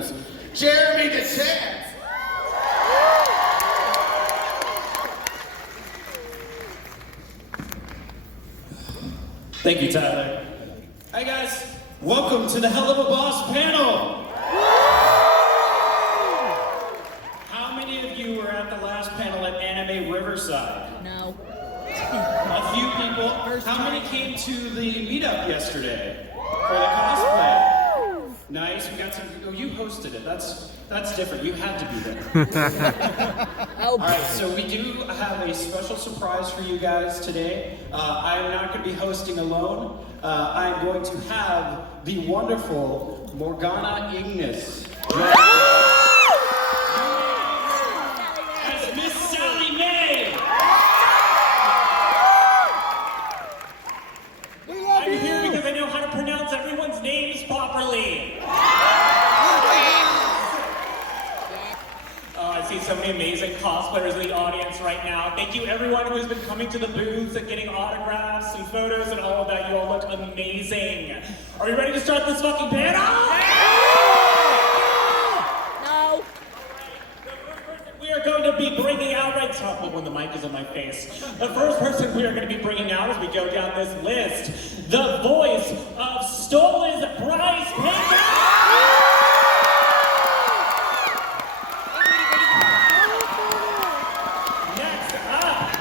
welcomes Jeremy DeChance. Thank you, Tyler. Hi guys, welcome to the Helluvaboss Panel. How many of you were at the last panel at Anime Riverside? No. A few people. How many came to the meetup yesterday for the cosplay? Nice. We got some. Oh, you hosted it. That's different. You had to be there. All right. So we do have a special surprise for you guys today. I'm not going to be hosting alone. I'm going to have the wonderful Morgana Ignis as Miss Sally Mae. I'm here because I know how to pronounce everyone's names properly. I see so many amazing cosplayers in the audience right now. Thank you everyone who's been coming to the booths and getting autographs and photos and all of that. You all look amazing. Are you ready to start this fucking panel? No. The first person we are going to be bringing out right now, when the mic is on my face. The first person we are going to be bringing out as we go down this list, the voice of Stolen's Bryce Pickett.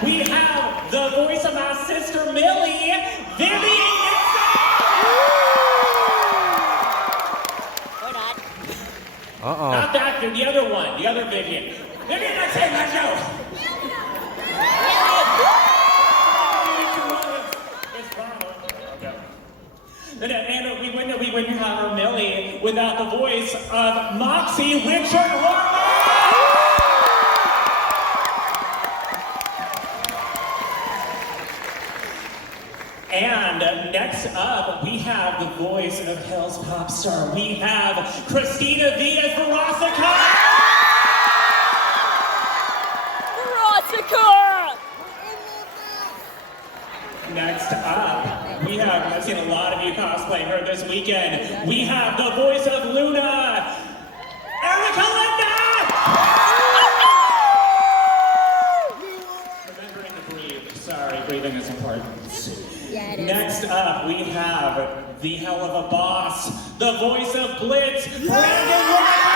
We have the voice of my sister Millie, Vivian Nixon! Or not. Uh-oh. Not that, the other one, the other Vivian. Vivian Nixon, let's go! And we wouldn't have her Millie without the voice of Moxie Richard Horman! And next up, we have the voice of Hell's pop star. We have Christina Diaz Veronica! Next up, we have, I've seen a lot of you cosplaying her this weekend. We have the voice of Luna, Erica Linda! Remembering to breathe. Sorry, breathing is important. Yeah, it is. Next up, we have the Helluvaboss, the voice of Blitz, Brandon Ryan!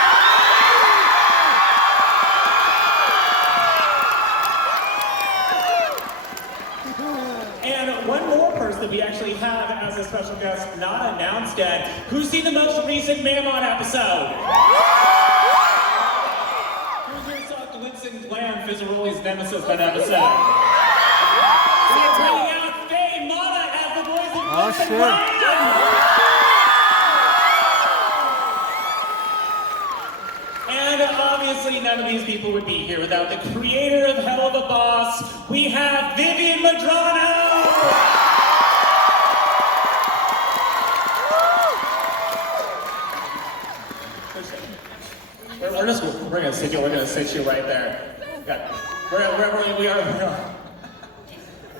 And one more person we actually have as a special guest, not announced yet. Who's seen the most recent Mammon episode? Who here saw Glitz and Glam, Fizzaroli's nemesis that episode? We're bringing out Faye Mata as the voice of Glitz and Glam! And obviously none of these people would be here without the creator of Helluvaboss. We have Vivian Madrano! We're gonna sit you right there. Yeah. We are. I'm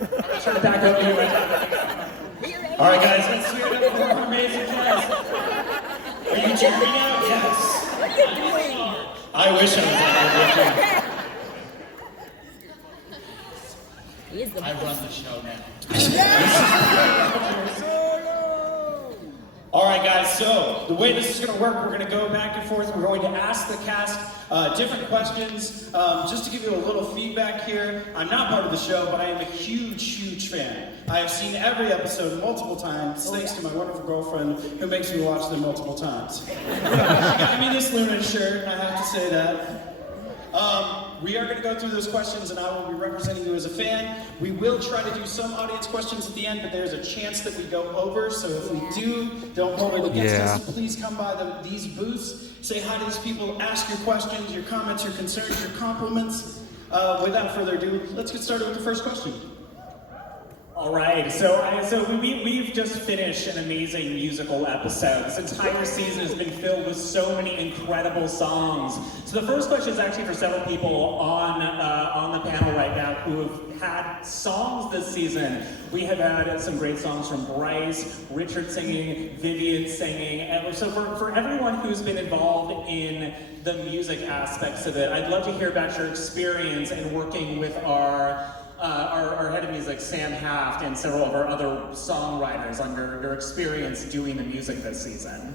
gonna try to back up you right now. All right, guys, let's hear it up for our amazing guest. Are you cheering out? Yes. I wish I was there. I run the show now. All right, guys, so the way this is going to work, we're going to go back and forth. We're going to ask the cast different questions. Just to give you a little feedback here, I'm not part of the show, but I am a huge fan. I have seen every episode multiple times, thanks to my wonderful girlfriend who makes me watch them multiple times. She got me this Luna shirt, I have to say that. We are going to go through those questions and I will be representing you as a fan. We will try to do some audience questions at the end, but there's a chance that we go over, so if we do, don't hold it against us. Please come by these booths, say hi to these people, ask your questions, your comments, your concerns, your compliments. Without further ado, let's get started with the first question. All right, so we've just finished an amazing musical episode. This entire season has been filled with so many incredible songs. So the first question is actually for several people on the panel right now who have had songs this season. We have had some great songs from Bryce, Richard singing, Vivian singing, and so for everyone who's been involved in the music aspects of it, I'd love to hear about your experience in working with our head of music, Sam Haft, and several of our other songwriters on your experience doing the music this season.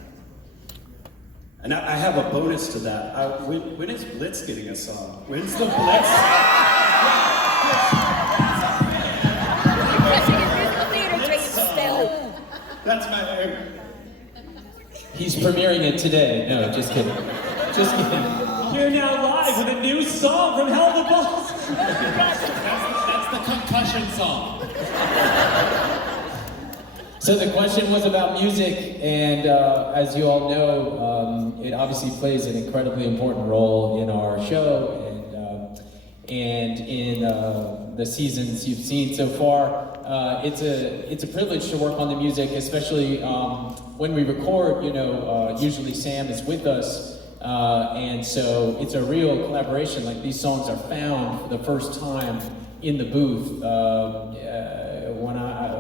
And I have a bonus to that. When is Blitz getting a song? When's the Blitz? That's my... He's premiering it today. No, just kidding. Just kidding. Here now live with a new song from Helluvaboss. That's the concussion song. So the question was about music, and as you all know, it obviously plays an incredibly important role in our show and in the seasons you've seen so far. It's a privilege to work on the music, especially when we record. You know, usually Sam is with us, and so it's a real collaboration. Like, these songs are found for the first time in the booth.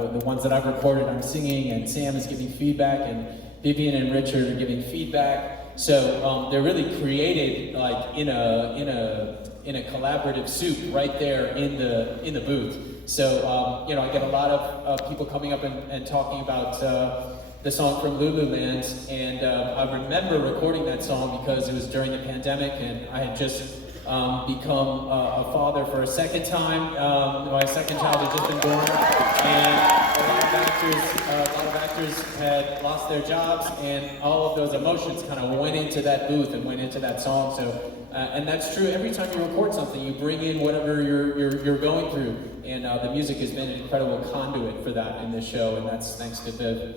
The ones that I've recorded, I'm singing, and Sam is giving feedback, and Vivian and Richard are giving feedback. So they're really created like in a collaborative soup right there in the booth. So you know, I get a lot of people coming up and talking about the song from Lululand, and I remember recording that song because it was during the pandemic, and I had just become a father for a second time. My second child had just been born, and a lot of actors had lost their jobs, and all of those emotions kind of went into that booth and went into that song. So, and that's true. Every time you record something, you bring in whatever you're going through, and the music has been an incredible conduit for that in this show, and that's thanks to Viv.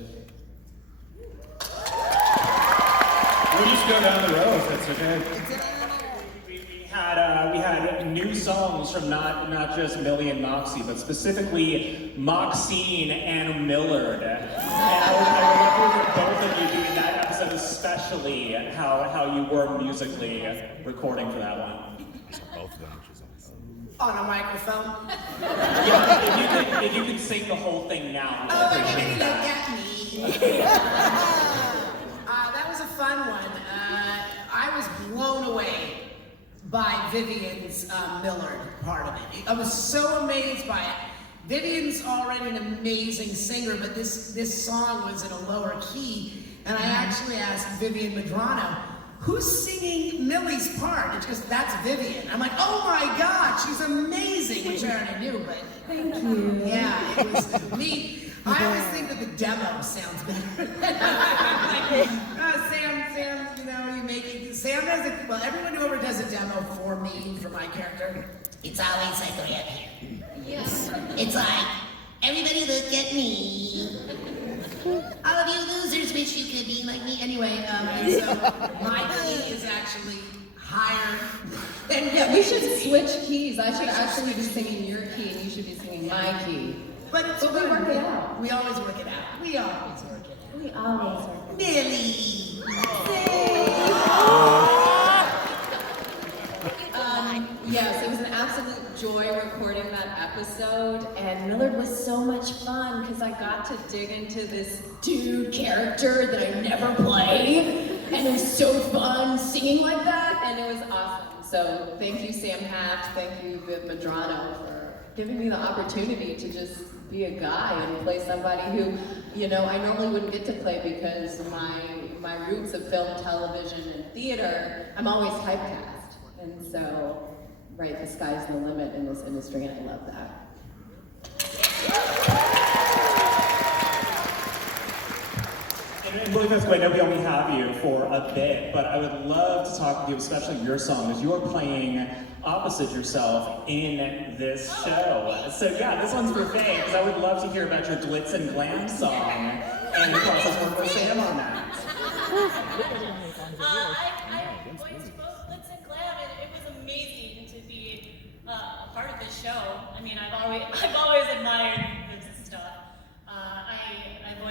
We'll just go down the row if that's okay. We had new songs from not just Millie and Moxie, but specifically Moxine and Millard. And I would love for both of you doing that episode, especially how you were musically recording for that one. On a microphone. Yeah, if you could sing the whole thing now, Oh, we'd everybody appreciate look that. at me. That was a fun one. I was blown away by Vivian's Millard part of it. I was so amazed by it. Vivian's already an amazing singer, but this song was in a lower key, and I actually asked Vivian Medrano, who's singing Millie's part? It's just, that's Vivian. I'm like, oh my God, she's amazing, which I already knew, but thank you. Yeah, it was neat. I always think that the demo sounds better. Like, Sam, you know, you make it. Sam does it. Well, everyone who ever does a demo for me, for my character, it's always like, oh yeah, here. Yes. It's like, everybody look at me. All of you losers wish you could be like me. Anyway, and so my key is actually higher than Yeah, we should switch keys. I should actually be singing your key, and you should be singing my key. But it's we work it out. We always work it out. We always work it out. We always work it out. Millie! Yes, it was an absolute joy recording that episode, and Millard was so much fun because I got to dig into this dude character that I never played, and it was so fun singing like that, and it was awesome. So thank you, Sam Haft, thank you, Viv Medrano, for giving me the opportunity to just be a guy and play somebody who, you know, I normally wouldn't get to play because my roots of film, television, and theater, I'm always typecast. And so, right, the sky's the limit in this industry, and I love that. And really quickly, I know we only have you for a bit, but I would love to talk with you, especially your song, as you are playing opposite yourself in this show. So yeah, this one's for Faye, because I would love to hear about your Glitz and Glam song and your process work with Sam on that. I voiced both Glitz and Glam, and it was amazing to be a part of this show. I mean, I've always admired the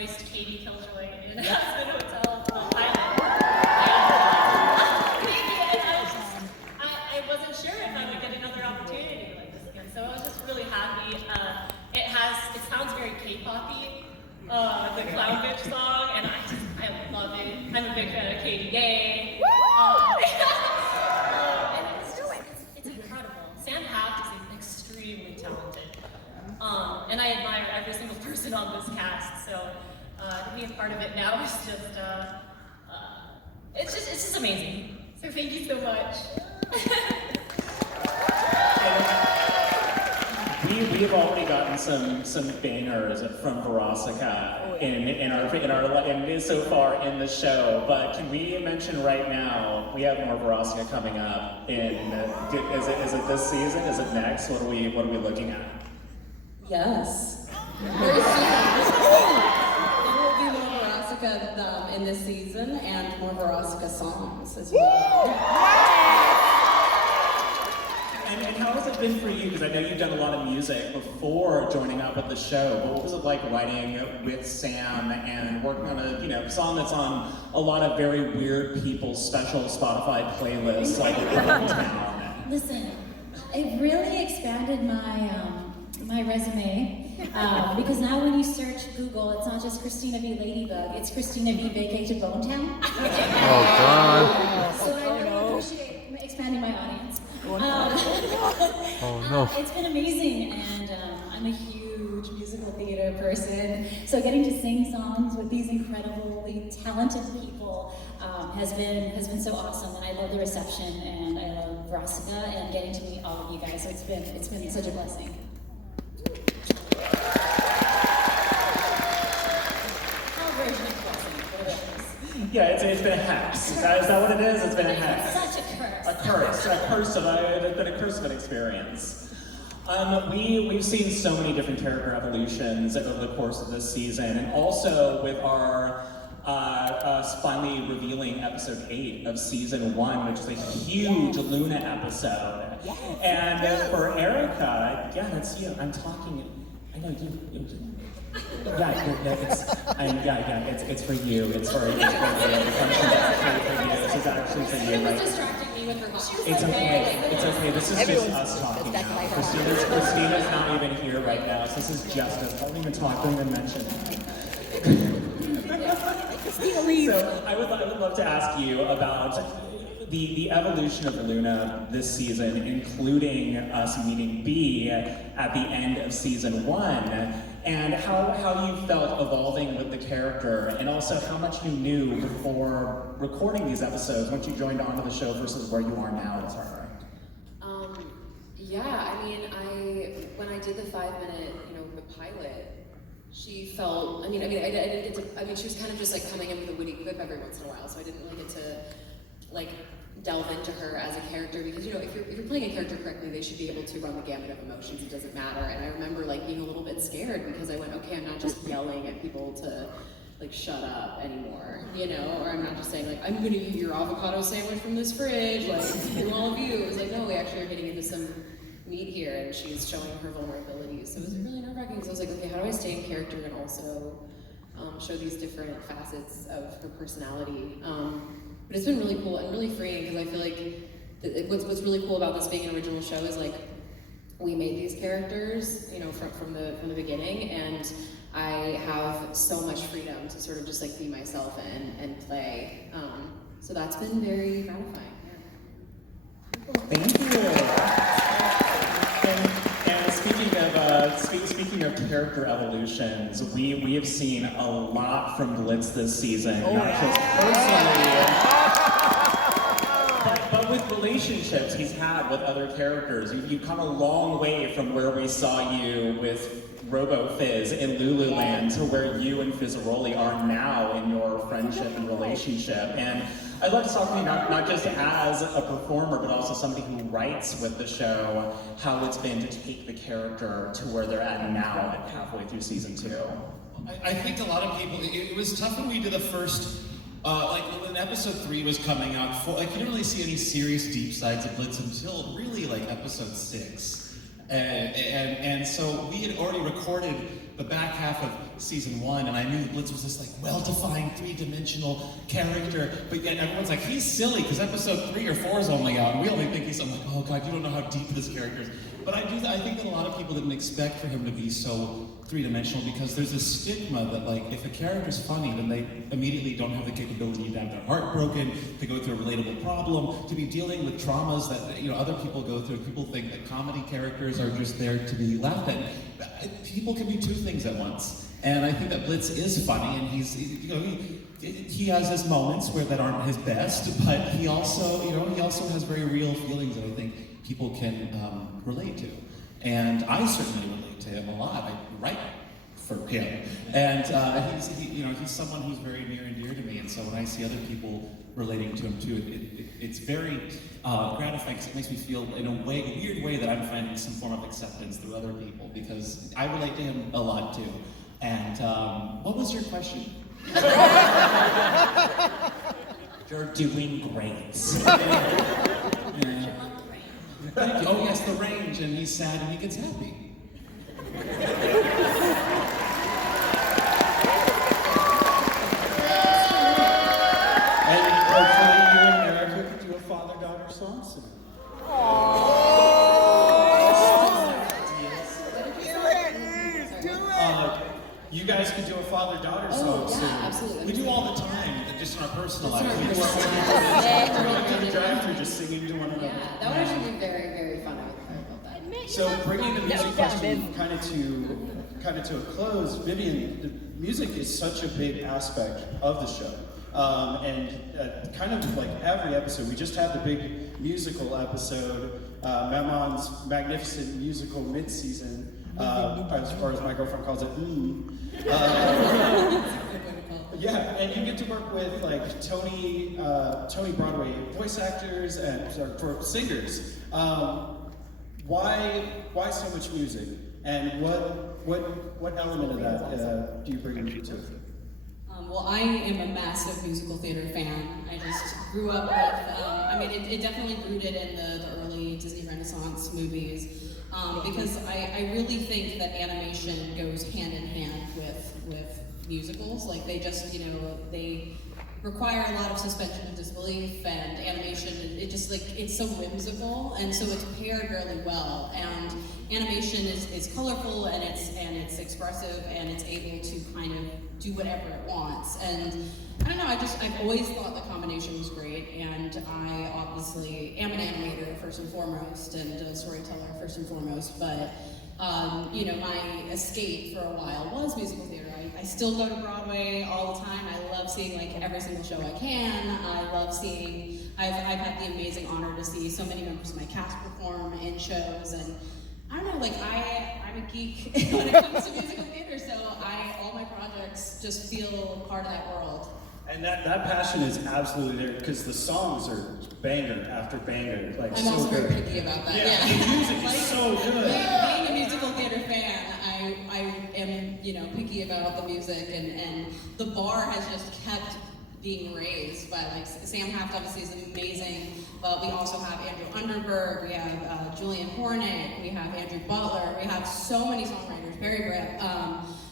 voiced Katie Killjoy in Husband Hotel pilot. Thank you. And I wasn't sure if I would get another opportunity like this again, so I was just really happy. It sounds very K-poppy, the Clown Bitch song, and I love it. I'm a big fan of Katie Gay. And it's incredible. Sam Haft is extremely talented. And I admire every single person on this cast, so to be a part of it now is just, it's just amazing. So thank you so much. We've already gotten some bangers from Verosika so far in the show, but can we mention right now we have more Verosika coming up is it this season? Is it next? What are we looking at? Yes. Very soon. There will be more Verosika in this season and more Verosika songs as well. And how has it been for you? Because I know you've done a lot of music before joining up with the show. But what was it like writing with Sam and working on a song that's on a lot of very weird people's special Spotify playlists like Town? Listen, it really expanded my resume because now when you search Google, it's not just Christina V. Ladybug, it's Christina V. Vacate to Bonetown. Oh God! So I really appreciate expanding my audience. Oh no! It's been amazing, and I'm a huge musical theater person. So getting to sing songs with these incredibly talented people has been so awesome, and I love the reception, and I love Verosika, and getting to meet all of you guys. So it's been such a blessing. Yeah, it's been a hex. Is that what it is? It's been a hex. Such a curse. It's been a curse of an experience. We've seen so many different character evolutions over the course of this season, and also with our us finally revealing episode 8 of season 1, which is a huge Luna episode. Yes. And for Erica, yeah, that's you. I'm talking. I know you. It's for you. It's for you. This is actually for you. She was distracting me with her mom. It's okay. This is just us talking now. Christina's not even here right now, so this is just us. Don't even talk. Don't even mention. So I would love to ask you about the evolution of Luna this season, including us meeting B at the end of season 1. And how you felt evolving with the character, and also how much you knew before recording these episodes once you joined onto the show versus where you are now as her. Yeah, I mean, when I did the 5-minute, the pilot, she felt. I didn't get to. She was kind of just like coming in with a witty quip every once in a while, so I didn't really get to delve into her as a character, because if you're playing a character correctly, they should be able to run the gamut of emotions. It doesn't matter. And I remember being a little bit scared because I went, okay, I'm not just yelling at people to shut up anymore, or I'm not just saying I'm gonna eat your avocado sandwich from this fridge, to all of you. It was no, we actually are getting into some meat here, and she's showing her vulnerabilities. So it was really nerve-wracking because I was like, okay, how do I stay in character and also show these different facets of her personality? But it's been really cool and really freeing, because I feel what's really cool about this being an original show is we made these characters, from the beginning, and I have so much freedom to sort of just be myself and play. So that's been very gratifying. Yeah. Thank you. And speaking of character evolutions, we have seen a lot from Blitz this season, not just personally, but with relationships he's had with other characters. You've come a long way from where we saw you with Robo-Fizz in Lululand to where you and Fizzaroli are now in your friendship and relationship. And I'd love to talk to you not just as a performer, but also somebody who writes with the show, how it's been to take the character to where they're at now, halfway through season 2. I think a lot of people, it was tough when we did the first, when episode 3 was coming out, you didn't really see any serious deep sides of Blitz until really episode 6. And so we had already recorded the back half of season 1, and I knew Blitz was this like well-defined, three-dimensional character, but yet everyone's like, he's silly, because episode 3 or 4 is only out, and we only think I'm like, oh god, you don't know how deep this character is. But I think that a lot of people didn't expect for him to be so three-dimensional, because there's a stigma that like, if a character's funny, then they immediately don't have the capability to have their heart broken, to go through a relatable problem, to be dealing with traumas that other people go through. People think that comedy characters are just there to be laughed at. People can be two things at once. And I think that Blitz is funny, and he has his moments where that aren't his best, but he also has very real feelings that I think people can relate to. And I certainly relate to him a lot. I write for him, and he's someone who's very near and dear to me. And so when I see other people relating to him too, it's very gratifying, because it makes me feel in a weird way that I'm finding some form of acceptance through other people, because I relate to him a lot too. And what was your question? You're doing great. Yeah. Thank you. Oh yes, the range, and he's sad and he gets happy. And hopefully you and Erica can do a father-daughter song soon. You guys could do a father-daughter song soon. Absolutely. We do all the time, just in our personal life. We're drive-through just singing to one another. Yeah, that would actually be very, very fun. I would think about that. So bringing the music question kind of to a close, Vivian, the music is such a big aspect of the show. Kind of like every episode, we just had the big musical episode, Mamon's magnificent musical mid-season, as far as my girlfriend calls it, yeah, and you get to work with like Tony Broadway voice actors and for singers. Why so much music? And what element of that do you bring to it? Well, I am a massive musical theater fan. I just grew up with, it definitely rooted in the early Disney Renaissance movies, because I really think that animation goes hand in hand with musicals. Like they just, they require a lot of suspension of disbelief, and animation, it's so whimsical, and so it's paired really well. And animation is colorful, and it's expressive, and it's able to kind of do whatever it wants. And I don't know, I've always thought the combination was great, and I obviously am an animator first and foremost, and a storyteller first and foremost, but my escape for a while was musical theater. I still go to Broadway all the time. I love seeing like every single show I can. I love seeing, I've had the amazing honor to see so many members of my cast perform in shows, and I don't know, like I'm a geek when it comes to musical theater, so all my projects just feel part of that world. And that passion is absolutely there, because the songs are banger after banger. Like, I'm so also good. very picky about that. Yeah, the music is so good. Being a musical theater fan, I am, picky about the music, and the bar has just kept being raised by like Sam Haft obviously is amazing, but we also have Andrew Underberg, we have Julian Hornet, we have Andrew Butler, we have so many songwriters, Barry Brett,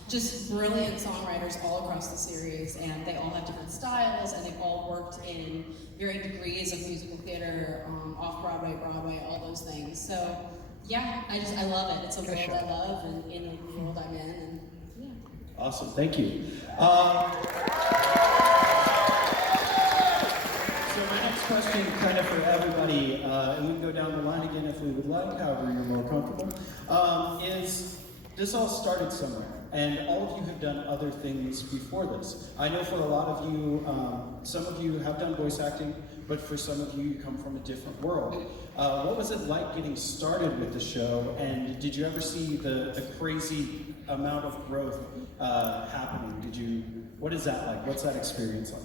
just brilliant songwriters all across the series, and they all have different styles, and they've all worked in varying degrees of musical theater, off-Broadway, Broadway, all those things. So yeah, I love it. It's a world I love, and in a world I'm in, and yeah. Awesome, thank you. So my next question, kind of for everybody, and we can go down the line again if we would like, however you're more comfortable, is this all started somewhere, and all of you have done other things before this. I know for a lot of you, some of you have done voice acting, but for some of you, you come from a different world. What was it like getting started with the show, and did you ever see the crazy amount of growth happening? What is that like? What's that experience like?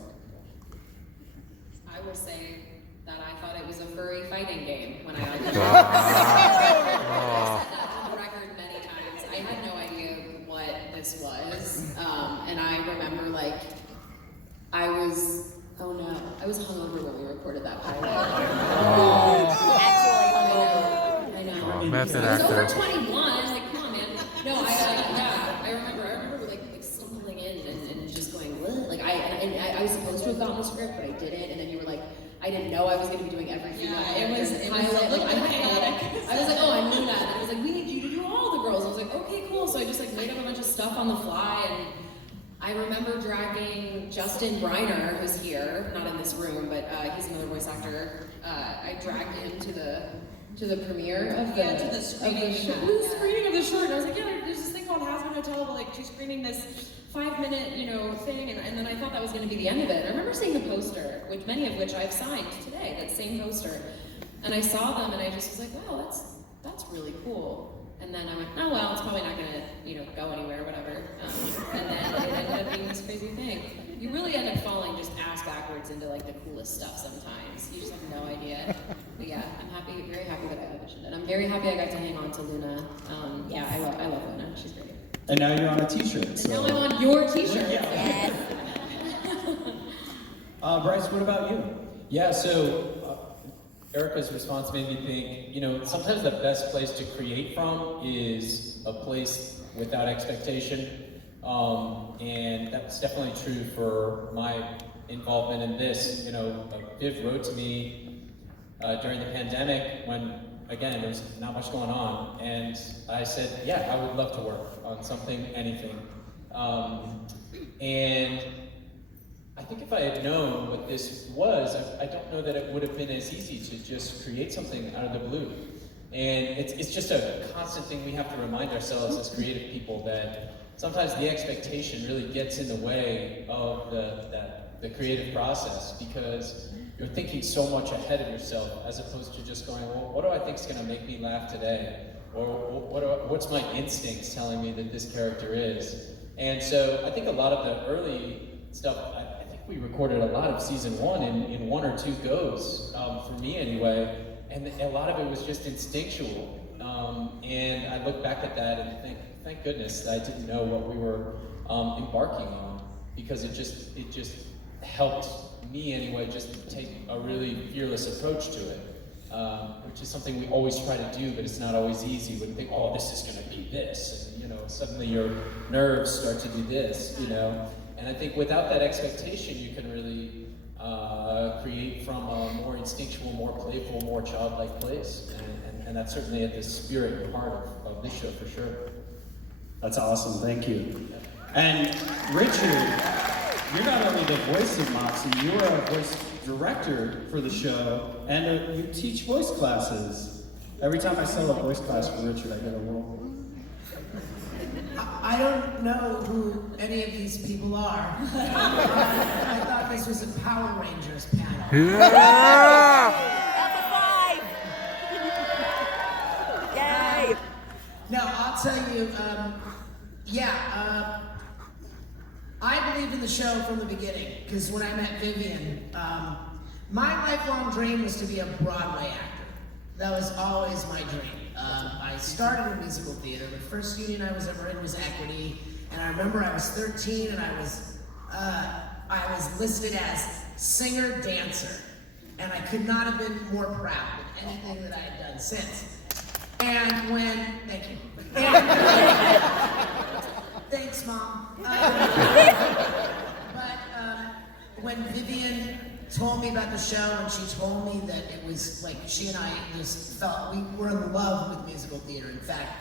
I would say that I thought it was a furry fighting game when I auditioned. I've said that on the record many times. I had no idea what this was. And I remember I was hungover when we recorded that pilot. Actually hungover. I know. Method I was over actor. 21, come on man. No, I remember going to be doing everything. Yeah, it was pilot. like I was like, oh, I'm Luna, and he was like, we need you to do all the girls. I was like, okay, cool. So I just like made up a bunch of stuff on the fly, and I remember dragging Justin Briner, who's here, not in this room, but he's another voice actor. I dragged him to the premiere of the screening screening of the short. And I was like, yeah, there's this thing called Hazard Hotel, but like she's screening this 5-minute, thing, and then I thought that was going to be the end of it. I remember seeing the poster, many of which I've signed today, that same poster, and I saw them, and I just was like, wow, that's really cool. And then I went, oh well, it's probably not going to, go anywhere, whatever. And then it ended up being this crazy thing. You really end up falling just ass backwards into like the coolest stuff sometimes. You just have no idea. But yeah, I'm happy, very happy that I auditioned, and I'm very happy I got to hang on to Luna. Yeah, I love Luna. She's great. And now you're on a t-shirt. So. And now I'm on your t-shirt. Yeah. Bryce, what about you? Yeah, so Erica's response made me think, sometimes the best place to create from is a place without expectation. And that's definitely true for my involvement in this. Viv wrote to me during the pandemic when, again, there was not much going on. And I said, yeah, I would love to work on something, anything. And I think if I had known what this was, I don't know that it would have been as easy to just create something out of the blue. And it's just a constant thing we have to remind ourselves as creative people that sometimes the expectation really gets in the way of the creative process, because you're thinking so much ahead of yourself as opposed to just going, well, what do I think is going to make me laugh today? Or what's my instincts telling me that this character is? And so I think a lot of the early stuff, I think we recorded a lot of season 1 in 1 or 2 goes, for me anyway, and a lot of it was just instinctual. And I look back at that and think, thank goodness that I didn't know what we were embarking on, because it just helped me anyway just take a really fearless approach to it, which is something we always try to do, but it's not always easy when you think, oh, this is going to be this, and suddenly your nerves start to do this, and I think without that expectation you can really create from a more instinctual, more playful, more childlike place, and that's certainly at the spirit and heart of this show for sure. That's awesome, thank you. And Richard, you're not only the voice of Moxie, you are a voice director for the show, and you teach voice classes. Every time I sell a voice class for Richard, I get a role. I don't know who any of these people are. I thought this was a Power Rangers panel. Yeah! Yay! No, I'll tell you, I believed in the show from the beginning, because when I met Vivian, my lifelong dream was to be a Broadway actor. That was always my dream. I started in musical theater. The first union I was ever in was Equity, and I remember I was 13 and I was listed as singer-dancer, and I could not have been more proud of anything that I had done since. And thank you. Thanks, Mom. But when Vivian told me about the show, and she told me that it was like she and I just felt we were in love with musical theater. In fact,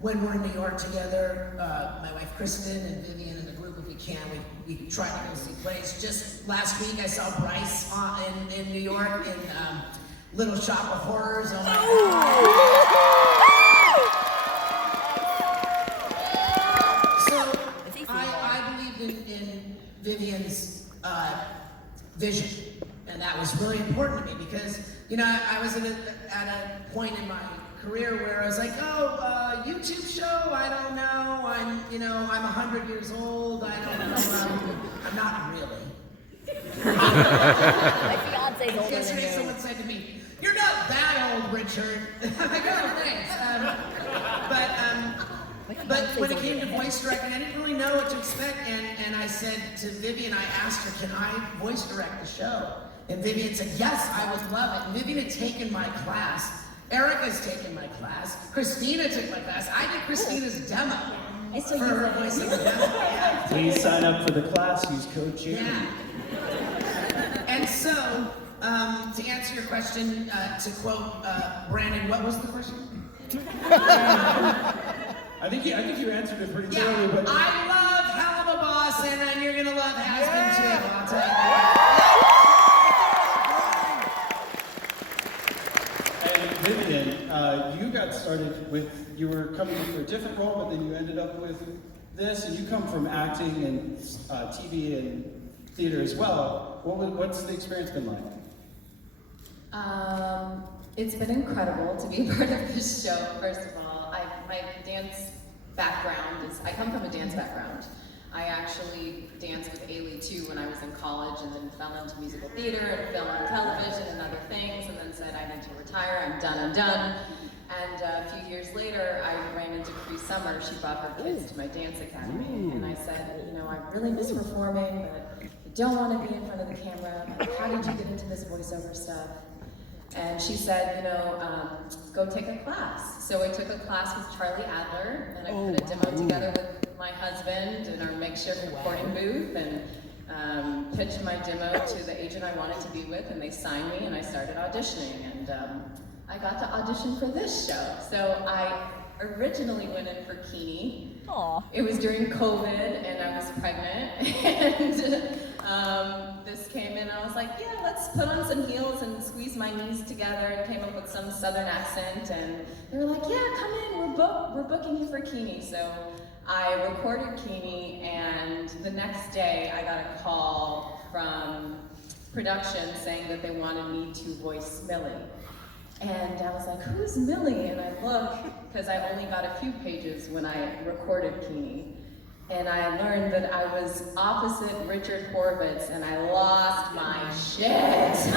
when we're in New York together, my wife Kristen and Vivian and the group, if we can, we try to go see plays. Just last week, I saw Bryce in New York in Little Shop of Horrors. Oh my God! So I believed in Vivian's vision, and that was really important to me because I was at a point in my career where I was like, YouTube show, I don't know, I'm 100 years old, I don't know, I'm not really. My fiance's older than Yesterday you. someone said to me, "You're not that old, Richard." I'm like, oh, thanks. But when it came to voice directing, I didn't really know what to expect, and I said to Vivian, I asked her, can I voice direct the show? And Vivian said, yes, I would love it. And Vivian had taken my class. Erica's taken my class. Christina took my class. I did Christina's demo for her voicing the demo. Yeah. Please sign up for the class, use code Jerry. Yeah. And so, to answer your question, to quote Brandon, what was the question? I think you answered it pretty Yeah, thoroughly, but I love Helluvaboss, and you're gonna love Has-Been too. I'll tell you that. And Vivian, you got started with, you were coming in for a different role, but then you ended up with this, and you come from acting and TV and theater as well. What's the experience been like? It's been incredible to be a part of this show. First of all, my dance background is, I come from a dance background. I actually danced with Ailey too when I was in college, and then fell into musical theater and film and television and other things, and then said I need to retire, I'm done. And a few years later, I ran into Cree Summer. She brought her kids to my dance academy, and I said, you know, I really miss performing, but I don't want to be in front of the camera. How did you get into this voiceover stuff? And she said, you know, go take a class. So I took a class with Charlie Adler, and I put a demo together with my husband in our makeshift recording booth, and pitched my demo to the agent I wanted to be with, and they signed me, and I started auditioning, and I got to audition for this show. So I originally went in for Keene. Aw. It was during COVID, and I was pregnant, and this came in, I was like, yeah, let's put on some heels and squeeze my knees together, and came up with some southern accent, and they were like, yeah, come in, we're booking you for Keene. So I recorded Keene, and the next day I got a call from production saying that they wanted me to voice Millie. And I was like, who's Millie? And I looked, because I only got a few pages when I recorded Keene. And I learned that I was opposite Richard Horvitz, and I lost my shit. Because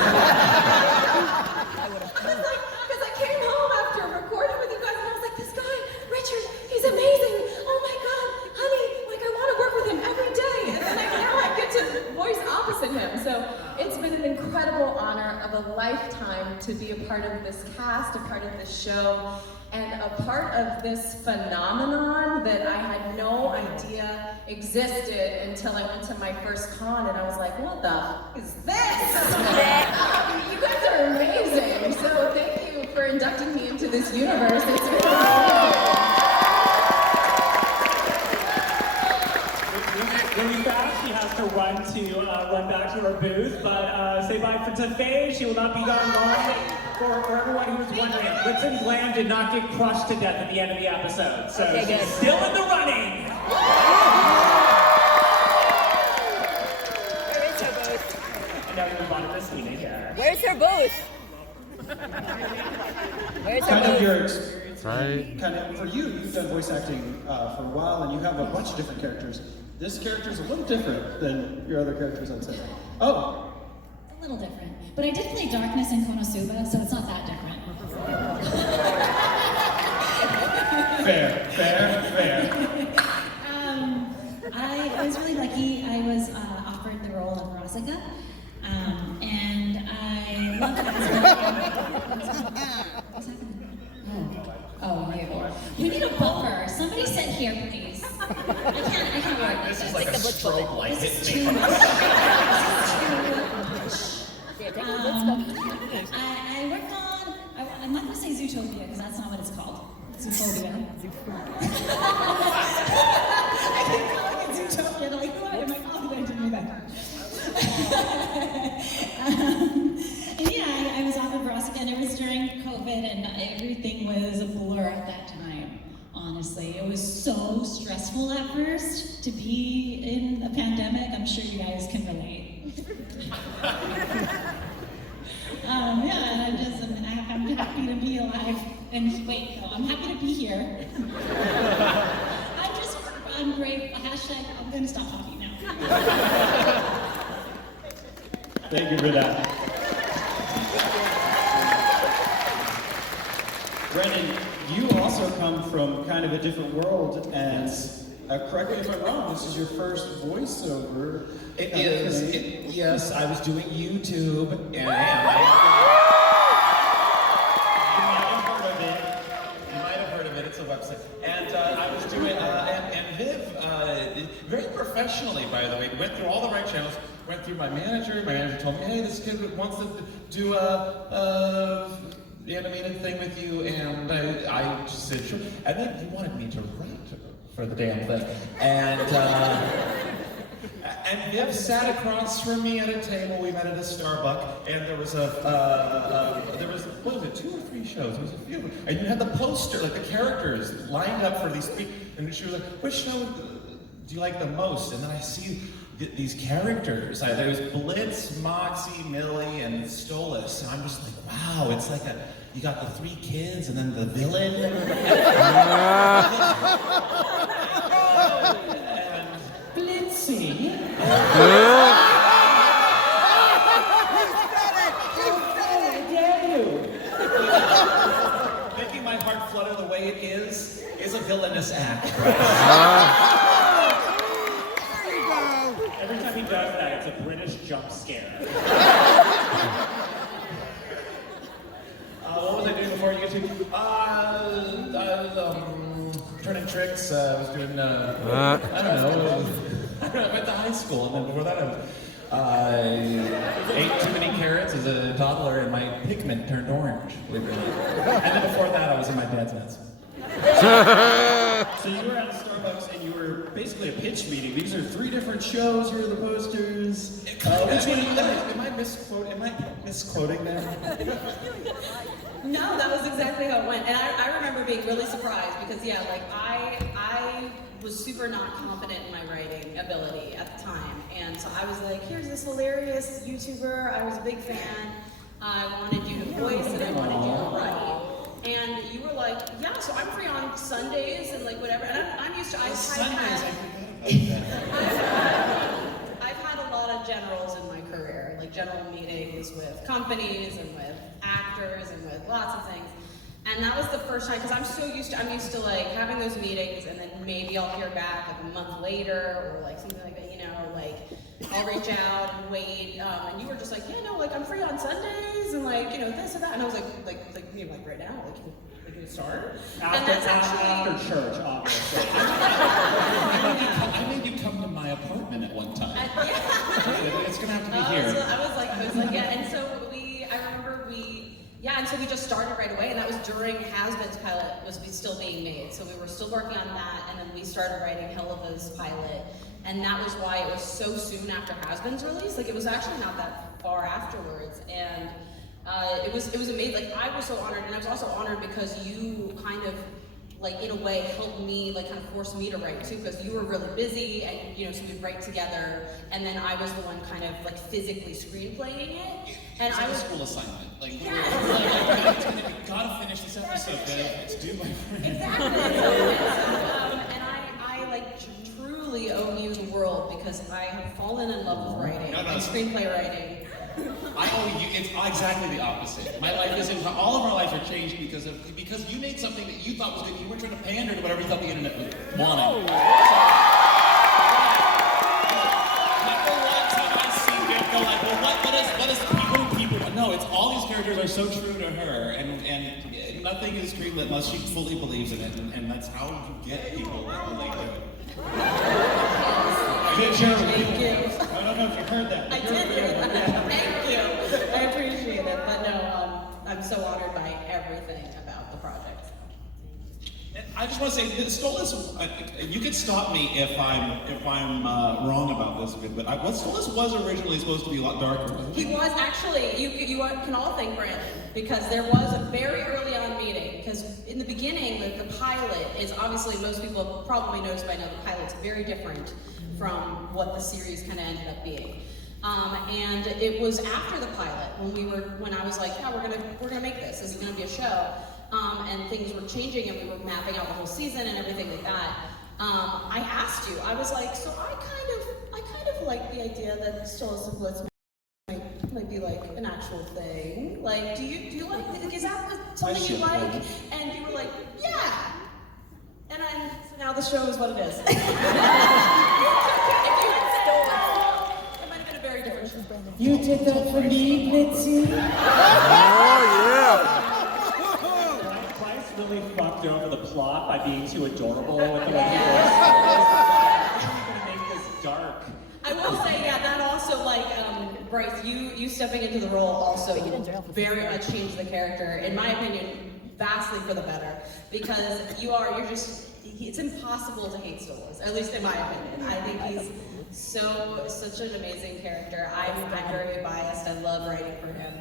I came home after recording with you guys, and I was like, this guy, Richard, he's amazing. Oh my God, honey, like I want to work with him every day. And then now I get to voice opposite him. So it's been an incredible honor of a lifetime to be a part of this cast, a part of this show, and a part of this phenomenon that I had no idea existed until I went to my first con, and I was like, what the f is this? You guys are amazing. So thank you for inducting me into this universe. It's been amazing. Really fast, she has to run back to her booth, but say bye to Faye. She will not be gone long. For everyone who was wondering, Blitzen Glam did not get crushed to death at the end of the episode, so Okay, she's good. still in the running. Where is her booth? And now we move on to Christina here. Where's her booth? Where's her Kind of booth? your experience, kind of for you, you've done voice acting for a while, and you have a bunch of different characters. This character is a little different than your other characters, I'd say. Oh. A little different. But I did play Darkness in Konosuba, so it's not that different. Fair. I was really lucky. I was offered the role of Rosika, and I love that. What's happening? Oh, you. We need a buffer. Somebody sit here, please. I can't work. This is like a strobe light This hit is me. too much. Yeah, take the good stuff. I work on, I'm not going to say Zootopia, because that's not what it's called. Zootopia. I keep calling it Zootopia. They're like, what? I'm like, oh, I didn't do that. And yeah, I was offered Veronica, and it was during COVID, and everything was a blur at that time, honestly. It was so stressful at first to be in a pandemic. I'm sure you guys can relate. Yeah, and I'm happy to be alive. And wait, no, I'm happy to be here. I'm great. Hashtag, I'm gonna stop talking now. Thank you for that. Brendan, you also come from kind of a different world, and correct me if I'm wrong, this is your first voiceover. It is. Yes, I was doing YouTube, and I am. You might have heard of it. It's a website. And I was doing, and Viv, very professionally, by the way, went through all the right channels, went through my manager. My manager told me, hey, this kid wants to do the animated thing with you, and I just said, sure. And then he wanted me to write for the damn thing. And Viv sat across from me at a table. We met at a Starbucks, and there was what was it, 2 or 3 shows? It was a few. And you had the poster, like the characters lined up for these three. And she was like, which show do you like the most? And then I see these characters. There was Blitz, Moxie, Millie, and Stolas. And I'm just like, wow, it's like you got the 3 kids and then the villain. Blitzy. Making my heart flutter the way it is a villainous act. Every time he does that, it's a British jump scare. What was I doing before YouTube? I was turning tricks. I was doing, I don't know. I went to high school, and then before that I ate too many carrots as a toddler, and my pigment turned orange. And then before that, I was in my dad's nuts. So you were at a Starbucks and you were basically a pitch meeting. These are 3 different shows. Here are the posters. Which one do you like? Am I misquoting that? No, that was exactly how it went. And I remember being really surprised because, yeah, like I was super not confident in my writing ability at the time. And so I was like, here's this hilarious YouTuber. I was a big fan. I wanted you to voice and I wanted you to write. And you were like, yeah, so I'm free on Sundays and like whatever. And I'm used to, I've had a lot of generals in my career, like general meetings with companies and with actors and with lots of things. And that was the first time, because I'm used to like having those meetings and then maybe I'll hear back like a month later or like something like that, you know, like I'll reach out and wait. And you were just like, yeah, no, like I'm free on Sundays and like, you know, this and that. And I was like, you know, like right now, like you can start. After church, obviously. I made you come to my apartment at one time. It's gonna have to be here. So I was like, yeah. And so and so we just started right away, and that was during Has-Been's pilot was still being made. So we were still working on that, and then we started writing Helluvaboss pilot, and that was why it was so soon after Has-Been's release. Like it was actually not that far afterwards, and it was amazing. Like I was so honored, and I was also honored because you kind of like in a way helped me, like kind of forced me to write too, because you were really busy and you know, so we'd write together, and then I was the one kind of like physically screenplaying it. And I was a school assignment. Like, we gotta finish this episode, babe. It's due my friend. Exactly. And I like truly owe you the world because I have fallen in love with writing and screenplay writing. I owe you. It's exactly the opposite. My life is all of our lives are changed because you made something that you thought was good. You weren't trying to pander to whatever you thought the internet was wanting. Never once have I seen Viv go like, well, what is people? No, it's all these characters are so true to her, and nothing is greenlit unless she fully believes in it, and that's how you get people that relate to it. Thank you. I don't know if you heard that. I did hear that. Thank you. I appreciate it, but no, I'm so honored by everything about the project. I just want to say, Stolas. You can stop me if I'm wrong about this, but what Stolas was originally supposed to be a lot darker. He was actually. You can all thank Brandon because there was a very early on meeting. Because in the beginning, the pilot is obviously most people probably noticed by now the pilot's very different from what the series kind of ended up being. And it was after the pilot when I was like, yeah, we're gonna make this. This is gonna be a show. And things were changing, and we were mapping out the whole season and everything like that. I asked you. I was like, so I kind of like the idea that Stolas of Blitz might be like an actual thing. Like, do you like? Is that something you like? And you were like, yeah. And then so now the show is what it is. If you had said Stolas, it might have been a very different show. You did that for me, Blitzy? Oh, yeah. Really fucked over the plot by being too adorable with the way he was. How are you gonna make this dark? I will say, yeah, that also like Bryce, you stepping into the role also very much changed the character, in my opinion, vastly for the better. Because it's impossible to hate Stolas, at least in my opinion. I think he's such an amazing character. I'm very biased. I love writing for him.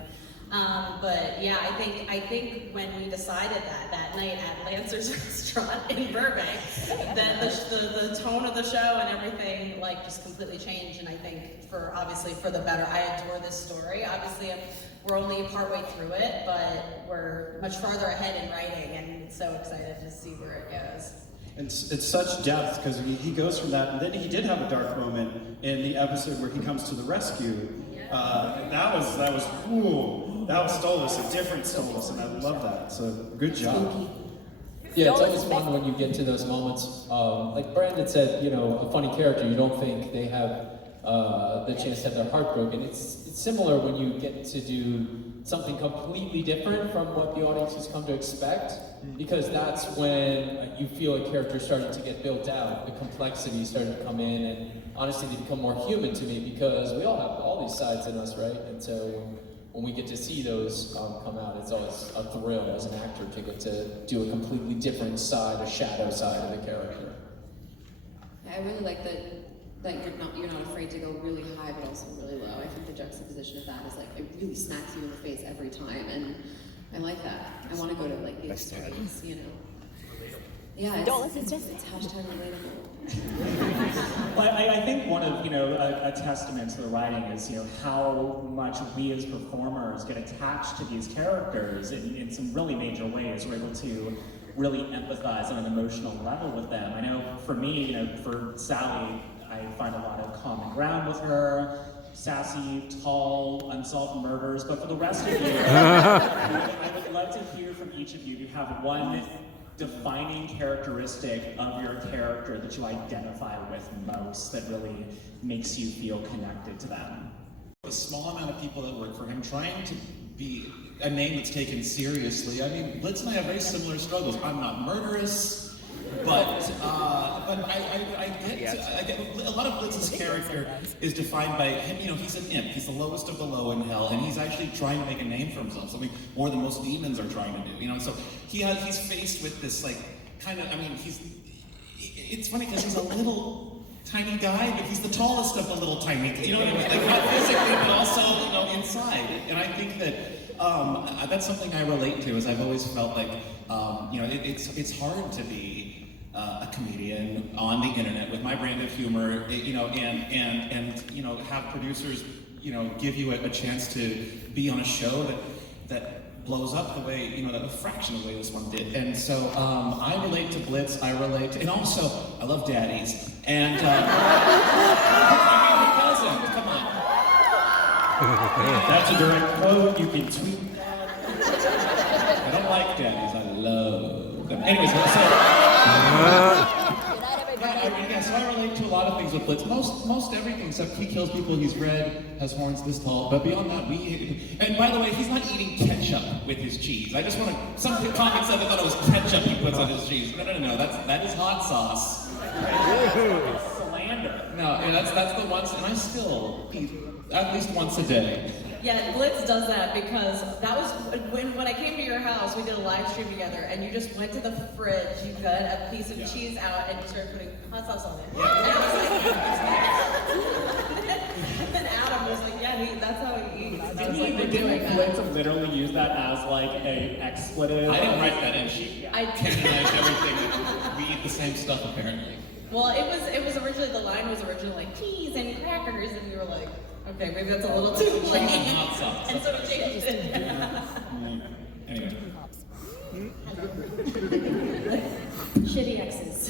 But yeah, I think when we decided that night at Lancer's restaurant in Burbank, that the tone of the show and everything like just completely changed. And I think obviously for the better. I adore this story. Obviously, we're only partway through it, but we're much farther ahead in writing, and so excited to see where it goes. It's such depth because he goes from that, and then he did have a dark moment in the episode where he comes to the rescue. That was Stolas, a different Stolas, and I love that. So good job. Yeah, it's always fun when you get to those moments. Like Brandon said, a funny character, you don't think they have the chance to have their heart broken. It's similar when you get to do something completely different from what the audience has come to expect, because that's when you feel a character starting to get built out, the complexity starting to come in, and honestly they become more human to me, because we all have all these sides in us, right? And so when we get to see those come out, it's always a thrill as an actor to get to do a completely different side, a shadow side of the character. I really like that you're not afraid to go really high but also really low. I think the juxtaposition of that is like, it really smacks you in the face every time, and I like that. I want to go to like the extremes, Yeah, it's hashtag relatable. Well, I think one of, a testament to the writing is, how much we as performers get attached to these characters in some really major ways. We're able to really empathize on an emotional level with them. I know for me, for Sally, I find a lot of common ground with her. Sassy, tall, unsolved murders, but for the rest of you, I would love to hear from each of you. Do you have one defining characteristic of your character that you identify with most, that really makes you feel connected to them? A small amount of people that work for him, trying to be a name that's taken seriously. I mean, Blitz and I have very similar struggles. I'm not murderous, but I get a lot of Blitz's character is defined by him. He's an imp. He's the lowest of the low in hell, and he's actually trying to make a name for himself. Something more than most demons are trying to do. So he's faced with this it's funny because he's a little tiny guy, but he's the tallest of the little tiny. You know what I mean? Like not physically, but also inside. And I think that that's something I relate to. Is I've always felt like it's hard to be a comedian on the internet with my brand of humor, and have producers, give you a chance to be on a show that blows up the way, a fraction of the way this one did. And so I relate to Blitz, and also I love daddies. And he doesn't, come on. That's a direct quote, you can tweet that. I don't like daddies, I love them. Anyways, so I relate to a lot of things with Blitz. Most everything, except he kills people, he's red, has horns this tall. But beyond that, and by the way, he's not eating ketchup with his cheese. I just want to, some comments said they thought it was ketchup he puts on his cheese. No, that is hot sauce. It's slander. No, that's the once, and I still eat at least once a day. Yeah, Blitz does that because that was when I came to your house, we did a live stream together, and you just went to the fridge, you got a piece of cheese out, and you started putting hot sauce on it. And I was like, and then Adam was like, yeah, that's how he eats. Didn't Blitz literally use that as like a expletive? I didn't write that in. She canonized everything. We eat the same stuff apparently. Well, it was originally, the line was originally like cheese and crackers, and you were like, okay, maybe that's a little too plain. And so we changed it. Anyway. Shitty exes.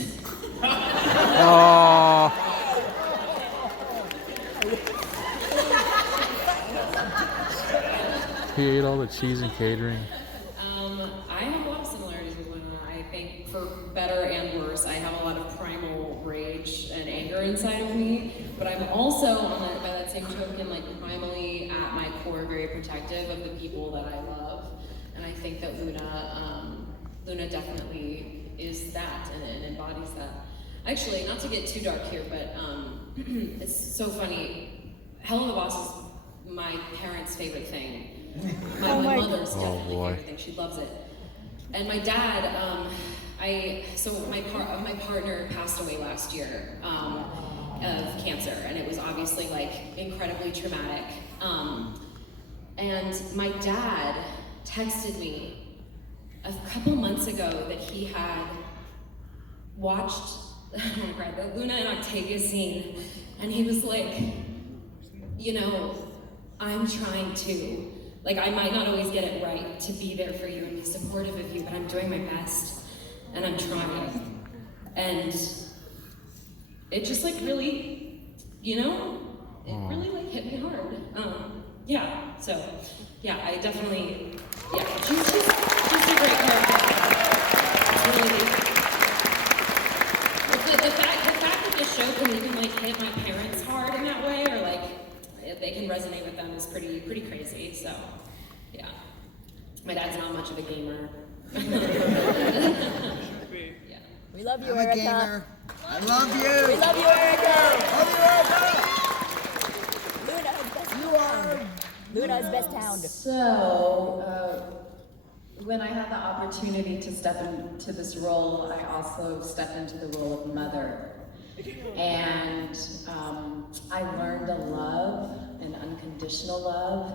He ate all the cheese and catering. I have a lot of similarities with Luna. I think for better and worse, I have a lot of primal rage and anger inside of me, but I'm also, by that same token, like primally at my core very protective of the people that I love. And I think that Luna definitely is that and embodies that. Actually, not to get too dark here, but it's so funny. Helluvaboss is my parents' favorite thing. Oh my my mother's God. definitely Oh, boy. favorite thing. She loves it. And my dad, my partner passed away last year of cancer, and it was obviously like incredibly traumatic. And my dad texted me a couple months ago that he had watched the Luna and Octavia scene, and he was like, you know, I'm trying to. Like, I might not always get it right to be there for you and be supportive of you, but I'm doing my best, and I'm trying. And it just like really, you know, it really like hit me hard. Yeah, so, yeah, I definitely, yeah, she's a great character. It's really, the fact that the show can even like hit my parents hard in that way, or like, they can resonate with them is pretty crazy, so, yeah. My dad's not much of a gamer. Yeah. We love you, I'm a Erica. gamer. I love you. We love you, Erica. Love you, Erica. Luna's best hound. So, when I had the opportunity to step into this role, I also stepped into the role of mother. And I learned a love, an unconditional love,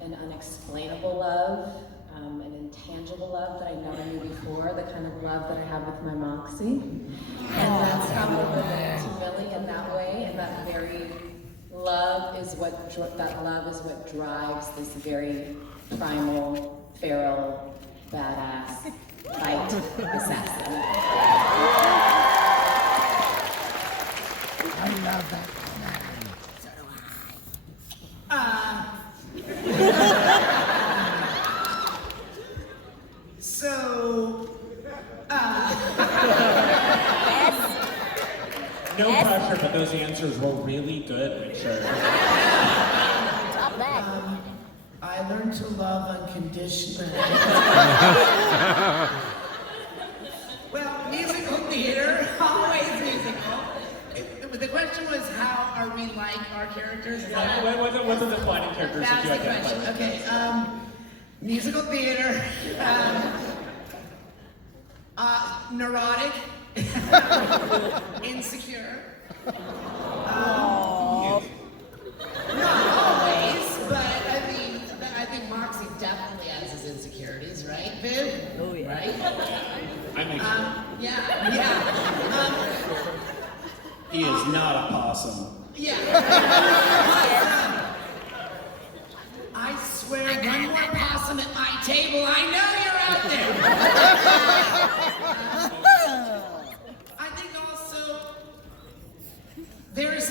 an unexplainable love, an intangible love that I never knew before, the kind of love that I have with my Moxie. And that's how I live it to Millie in that way, and that very love is what drives this very primal, feral, badass, fight assassin. I love that. So do No pressure, but those answers were really good, Richard. Top that. I learned to love unconditionally. Well, musical theater, always musical. The question was, how are we like our characters? What does defining characters That's that you the identify question. with? Okay, musical theater, neurotic, insecure. Not always, but I think Moxie definitely has his insecurities, right, Viv? Oh, yeah. Right? I make Yeah. He is not a possum. Yeah. I swear, one more possum at my table, I know you're out there. I think also there's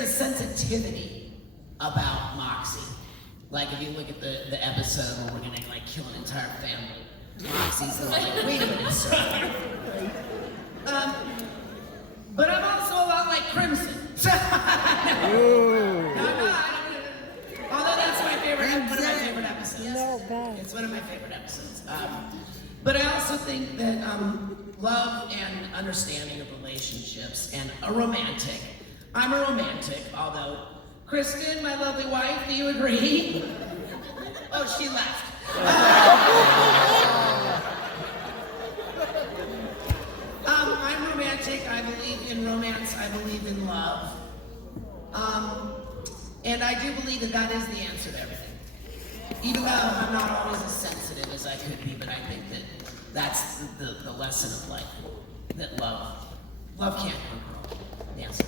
a sensitivity about Moxie. Like if you look at the episode where we're gonna like kill an entire family, Moxie's like, wait a minute, sir. But I'm also a lot like Crimson. Although that's my favorite, one of my favorite episodes. No, bad. It's one of my favorite episodes. But I also think that love and understanding of relationships and a romantic. I'm a romantic, although Kristen, my lovely wife, do you agree? Oh, she left. I'm romantic. I believe in romance. I believe in love. And I do believe that that is the answer to everything. Even though I'm not always as sensitive as I could be, but I think that that's the lesson of life. That love can't conquer all. The answer.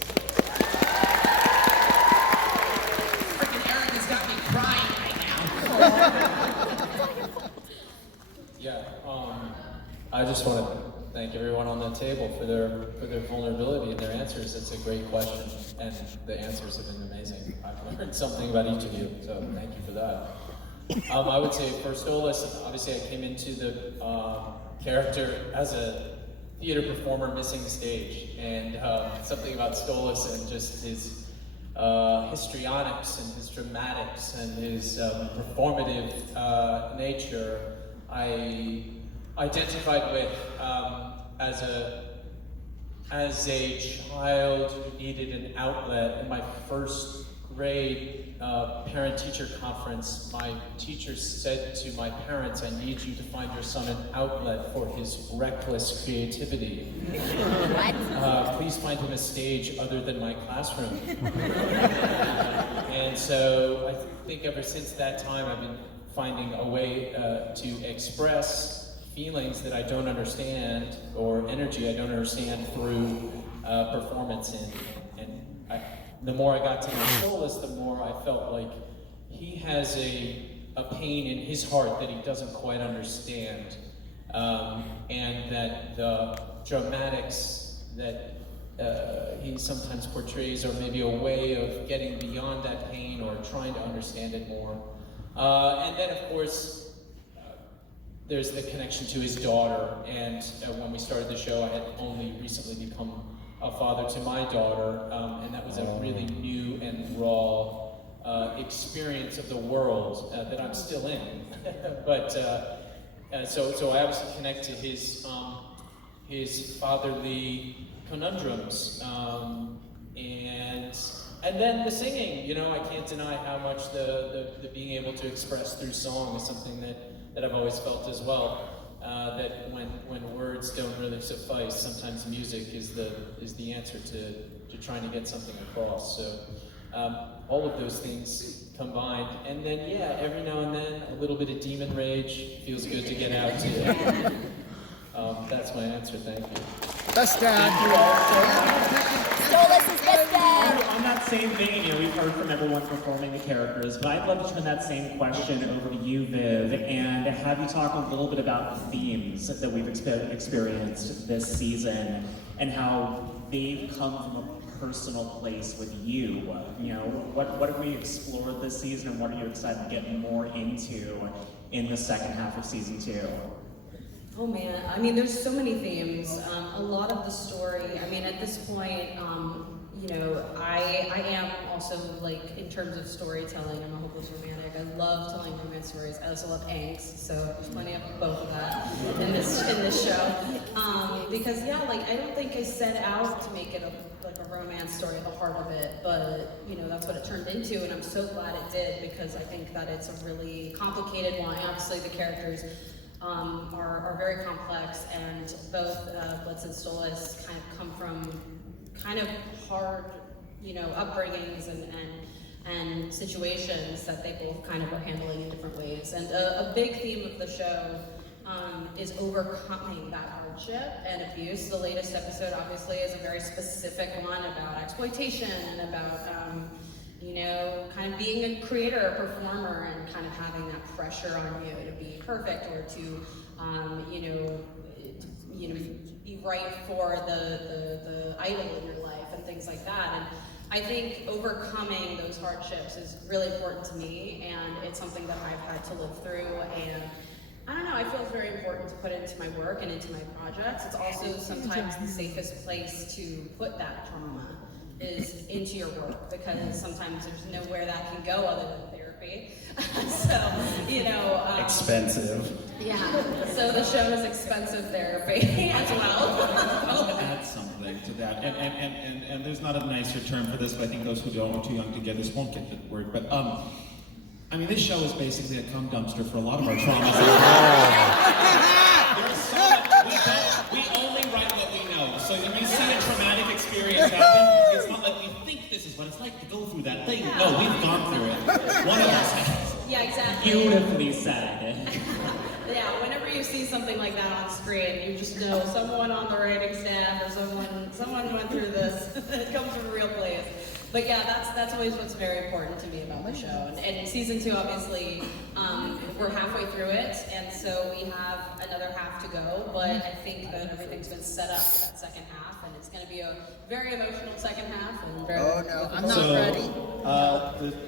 Freaking Eric has got me crying right now. Yeah, I just want to thank everyone on the table for their vulnerability and their answers. It's a great question, and the answers have been amazing. I've learned something about each of you, so thank you for that. I would say for Stolas, obviously I came into the character as a theater performer missing the stage, and something about Stolas and just his histrionics and his dramatics and his performative nature, I identified with as a child who needed an outlet, and my first grade parent-teacher conference, my teacher said to my parents, "I need you to find your son an outlet for his reckless creativity. Please find him a stage other than my classroom." And so I think ever since that time, I've been finding a way to express feelings that I don't understand, or energy I don't understand, through performance. And the more I got to know Stolas, the more I felt like he has a pain in his heart that he doesn't quite understand, and that the dramatics that he sometimes portrays are maybe a way of getting beyond that pain or trying to understand it more. And then, of course, there's the connection to his daughter, and when we started the show, I had only recently become a father to my daughter, and that was a really new and raw experience of the world that I'm still in. But so I obviously connect to his fatherly conundrums, and then the singing. You know, I can't deny how much the being able to express through song is something that I've always felt as well. That when words don't really suffice, sometimes music is the answer to trying to get something across. So all of those things combined, and then every now and then a little bit of demon rage feels good to get out to. That's my answer. Thank you. Best dad. Stolas is best dad. On that same vein, you know, we've heard from everyone performing the characters, but I'd love to turn that same question over to you, Viv, and have you talk a little bit about the themes that we've experienced this season and how they've come from a personal place with you. You know, what have we explored this season, and what are you excited to get more into in the second half of season 2? Oh man, I mean, there's so many themes. A lot of the story, I mean, at this point, you know, I am also, like, in terms of storytelling, I'm a hopeless romantic. I love telling romance stories. I also love angst, so there's plenty of both of that in this show. Because like, I don't think I set out to make it a romance story at the heart of it, but you know, that's what it turned into, and I'm so glad it did, because I think that it's a really complicated one. Obviously, the characters are very complex, and both Blitz and Stolas kind of come from kind of hard, you know, upbringings and situations that they both kind of are handling in different ways. And a big theme of the show is overcoming that hardship and abuse. The latest episode obviously is a very specific one about exploitation and about you know, kind of being a creator, a performer, and kind of having that pressure on you to be perfect or to you know, be right for the idol in your life and things like that. And I think overcoming those hardships is really important to me, and it's something that I've had to live through. And I don't know, I feel it's very important to put it into my work and into my projects. It's also sometimes the safest place to put that trauma is into your work, because sometimes there's nowhere that can go other than therapy. So, you know. Expensive. Yeah, so the show is expensive therapy as well. I want to add something to that, and there's not a nicer term for this, but I think those who don't are too young to get this won't get the word. But I mean, this show is basically a cum dumpster for a lot of our traumas. There's so much, we only write what we know. So when you see a traumatic experience happen, it's not like we think this is what it's like to go through that thing. No, we've gone through it. One of us has. Yeah, exactly. Beautifully said. Yeah, whenever you see something like that on screen, you just know someone on the writing staff or someone went through this. It comes from a real place. But yeah, that's always what's very important to me about the show. And in season 2, obviously, we're halfway through it, and so we have another half to go. But I think that everything's been set up for that second half, and it's going to be a very emotional second half. And very, I'm not ready.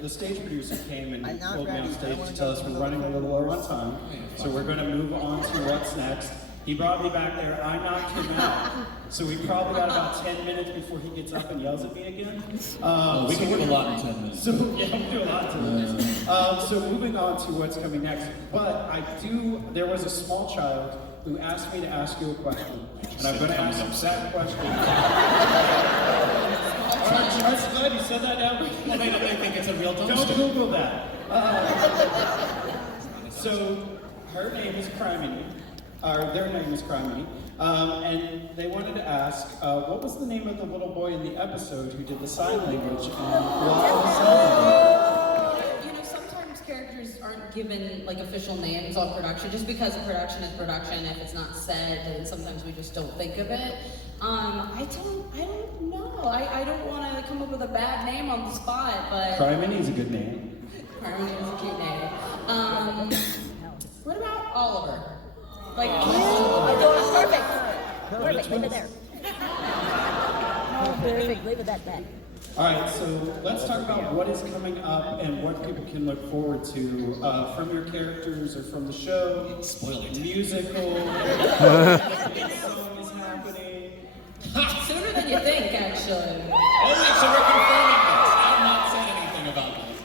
The stage producer came and pulled me on stage to tell us we're running a little low on time, so we're going to move on to what's next. He brought me back there, I knocked him out. So we probably got about 10 minutes before he gets up and yells at me again. We can do a lot in 10 minutes. So yeah, we can do a lot in 10 minutes. So moving on to what's coming next. But there was a small child who asked me to ask you a question. And I'm going to ask that question. Aren't you glad you said that now? Well, they think it's a real dumpster. Don't Google that. So, her name is Criminy, or their name is Criminy, and they wanted to ask, what was the name of the little boy in the episode who did the sign language You know, sometimes characters aren't given like official names on production, just because production is production. If it's not said, then sometimes we just don't think of it. I don't know. I don't want to come up with a bad name on the spot, but Criminy is a good name. Criminy is a cute name. What about Oliver? Like, Perfect. Leave it there. No, perfect. Leave it at that. All right, so let's talk about what is coming up and what people can look forward to from your characters or from the show. Spoiler. Musical. Big song is happening. sooner than you think, actually. Oh, wait, so we're confirming this. I have not said anything about this.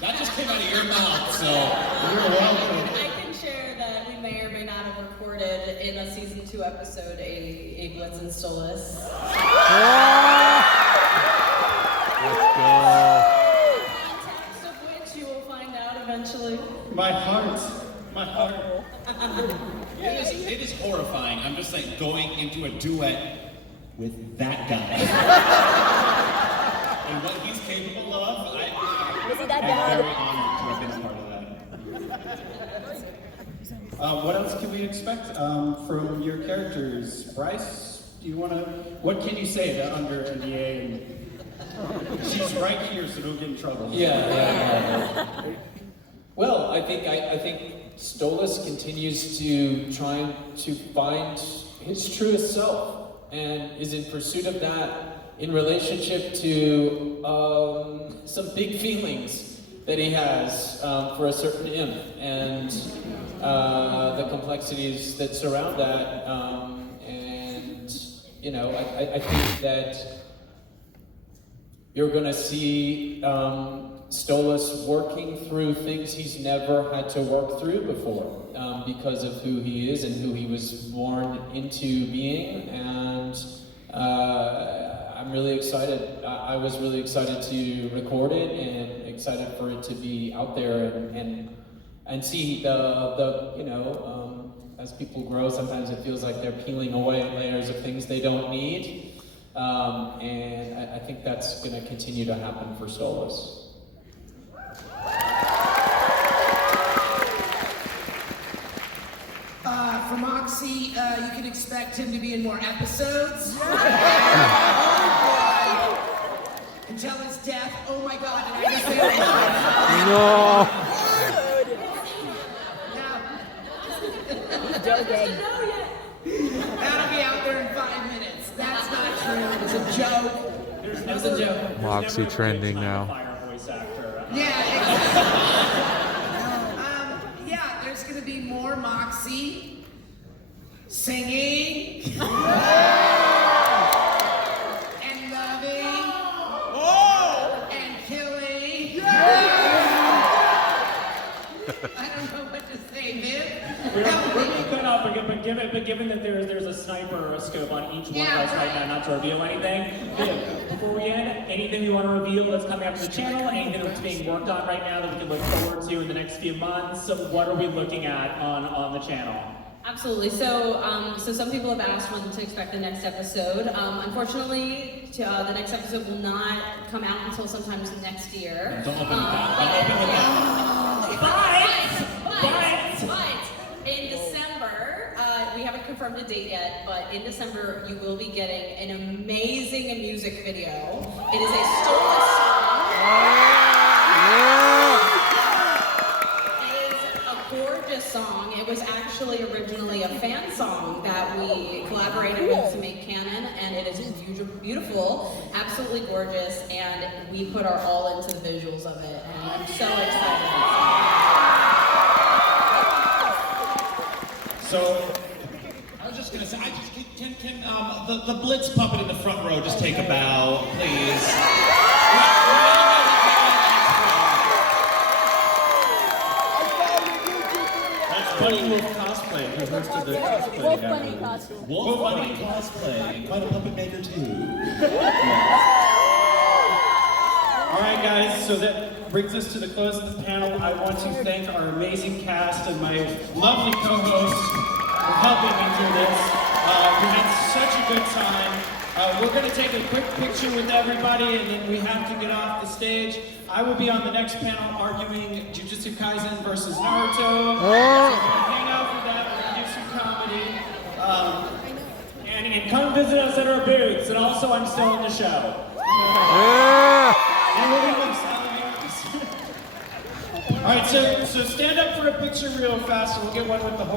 That just came out of your mouth, so you're welcome. I can share that we may or may not have recorded in a season 2 episode a Blitz and Stolas. Context of which you will find out eventually. My heart. It is horrifying. I'm just saying, going into a duet with that guy. And what he's capable of, I'm very honored to have been a part of that. What else can we expect from your characters? Bryce, do you want to? What can you say to under NDA? And she's right here, so don't get in trouble. Yeah. Well, I think Stolas continues to try to find his truest self and is in pursuit of that in relationship to some big feelings that he has for a certain imp and the complexities that surround that. And, you know, I think that you're going to see Stolas working through things he's never had to work through before because of who he is and who he was born into being. And I'm really excited. I was really excited to record it and excited for it to be out there and see the you know, as people grow, sometimes it feels like they're peeling away layers of things they don't need. And I think that's going to continue to happen for Stolas. For Moxie, you can expect him to be in more episodes. Until his death. Oh my God! And I just say No. That'll be out there in 5 minutes. That's not true. It was a joke. It was a joke. Moxie trending now. Yeah, exactly. Yeah, there's gonna be more Moxie singing and loving and killing. I don't know what to say, Viv. But given that there's a sniper or a scope on each one of us right now, not to reveal anything, before we end, anything you want to reveal that's coming up to the channel, anything that's being worked on right now that we can look forward to in the next few months, so what are we looking at on the channel? Absolutely. So, so some people have asked when to expect the next episode. Unfortunately, the next episode will not come out until sometime next year. Don't open with that. But in December, we haven't confirmed a date yet, but in December you will be getting an amazing music video. It is a Stolas song. It is a gorgeous song. It was actually originally a fan song that we collaborated with to make canon, and it is beautiful, absolutely gorgeous, and we put our all into the visuals of it, and I'm so excited. So, I was just gonna say, can the Blitz puppet in the front row just take a bow, please? That's Bunny Wolf Cosplay, who hosted the cosplay. Wolf Bunny costume. Wolf Bunny Cosplay, quite a puppet maker too. All right, guys, so that brings us to the close of the panel. I want to thank our amazing cast and my lovely co-host for helping me through this. We had such a good time. We're going to take a quick picture with everybody, and then we have to get off the stage. I will be on the next panel arguing Jujutsu Kaisen versus Naruto. So we're going to hang out for that. We're going to do some comedy. And come visit us at our booths. And also, I'm still in the show. And we'll be All right, so stand up for a picture real fast, and we'll get one with the whole.